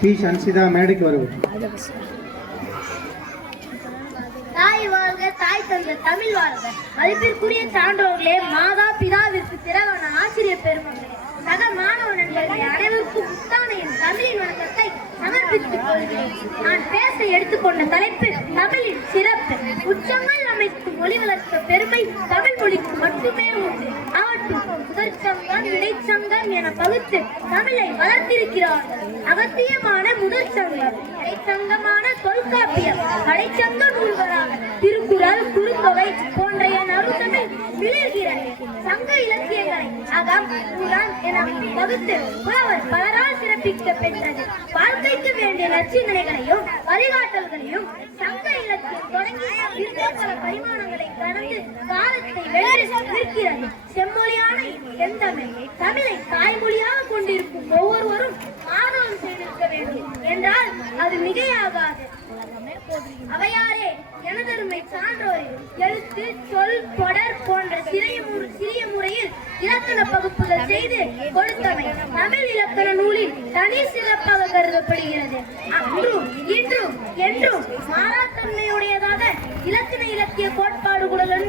B Sanchita மேடைக்கு வருவது. தாய் வாழ்க, தாய் தந்த தமிழ் வாழ்க. மதிப்பிற்குரிய சான்றோர்களே, மாதா பிதாவிற்கு பிறகான ஆசிரியர் பெருமக்களே, சக மாணவ நண்பர்களே, அனைவருக்கும் முத்தான என் தமிழின் வணக்கத்தை சமர்ப்பித்துக் கொள்கிறேன். நான் பேச எடுத்துக்கொண்ட தலைப்பு தமிழின் சிறப்பு. உச்சங்கள் அமைத்து மொழி வளர்த்த பெருமை தமிழ் மொழிக்கு மட்டுமே உண்டு. அவற்றும் முதற்சங்கம் இடைச்சங்கம் என பகுத்து தமிழை வளர்த்திருக்கிறார்கள். அகத்தியமான முதற் சங்கம், இடைச்சங்கமான தொல்காப்பியம், கடைச்சங்க நூல்களாக திருக்குறள், குறுந்தொகை போன்ற என் அருந்தமிழ் மிளர்கிறது. சங்க இலக்கியங்களை அகம், புறம் என பகுத்து புலவர் பலரால் சிறப்பிக்க பெற்றது. வாழ்க்கைக்கு வேண்டிய நற்சிந்தனைகளையும் வழிகாட்டல்களையும் சங்க இலக்கியம் தொடங்கி பல பரிமாணங்களை கடந்து காலத்தை வென்று நிற்கிறது. செம்மொழியான செந்தமிழ் தமிழை தாய்மொழியாக கொண்டிருக்கும் ஒவ்வொருவரும் ஆதரவு செய்திருக்க வேண்டும் என்றால் அது மிகையாகாது. அவையாரே, எனதருமை சான்றோரே, எழுத்து, சொல், தொடர் போன்ற சிறிய முறையில் இலக்கண பகுப்புகள் செய்து கொடுத்தவை தமிழ் இலக்கண நூலில் தனி சிறப்பாக கருதப்படுகிறது. அன்றும் இன்றும் என்றும் மாறாத்தன்மையுடையதாக இலக்கண இலக்கிய கோட்பாடுகளுடன்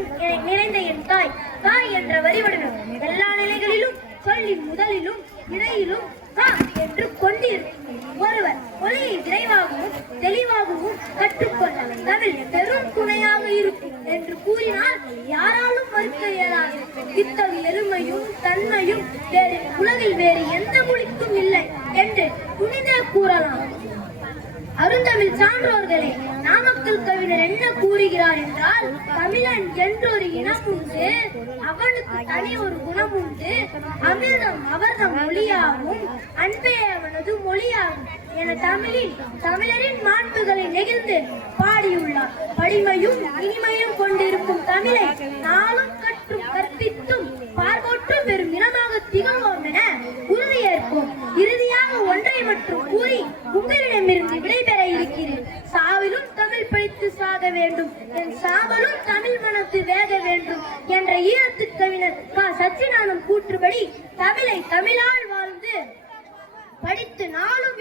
நிறைந்த என் தாய் தாய் என்ற வரிவடிவம் எல்லா நிலைகளிலும் சொல்லின் முதலிலும் இடையிலும் கா என்று கொண்டிருக்கும். ஒருவர் மொழியை விரைவாகவும் தெளிவாகவும் கற்றுக்கொள்ள தமிழ் பெரும் துணையாக இருக்கும் என்று கூறினால் யாராலும் மறுக்க இயலாது. இத்தகைய எளிமையும் தன்மையும் உலகில் வேறு எந்த மொழிக்கும் இல்லை என்று புனித கூறலாம். அருந்தமிழ் சான்றோர்களே, நாமக்கல் கவிஞர் என்ன கூறுகிறார் என்றால், தமிழன் என்றொரு இனம் உண்டு, அவனுக்கு தனி ஒரு குணம் உண்டு, அமிர்தம் அவர்தம் மொழியாகும், அன்பே அவனது மொழியாகும் என தமிழரின் மாண்புகளை நெகிழ்ந்து பாடியுள்ளார். படிமையும் இனிமையும் கொண்டிருக்கும் தமிழை நாளும் கற்றும் கற்பித்தும் பார்வோற்றும் பெரும் இனமாக திகழ்வோம் என உறுதியேற்போம். இறுதியாக ஒன்றை மட்டும் கூறி உங்களிடமிருந்து விடைபெற இருக்கிறேன். சாவிலும் தமிழ் படித்து சாக வேண்டும், என் சாவலும் தமிழ் மனத்து வேக வேண்டும் என்ற ஈழத்து கவிஞர் சச்சிதானந்தம் கூற்றுப்படி தமிழை தமிழால் வாழ்ந்து படித்து நாளும்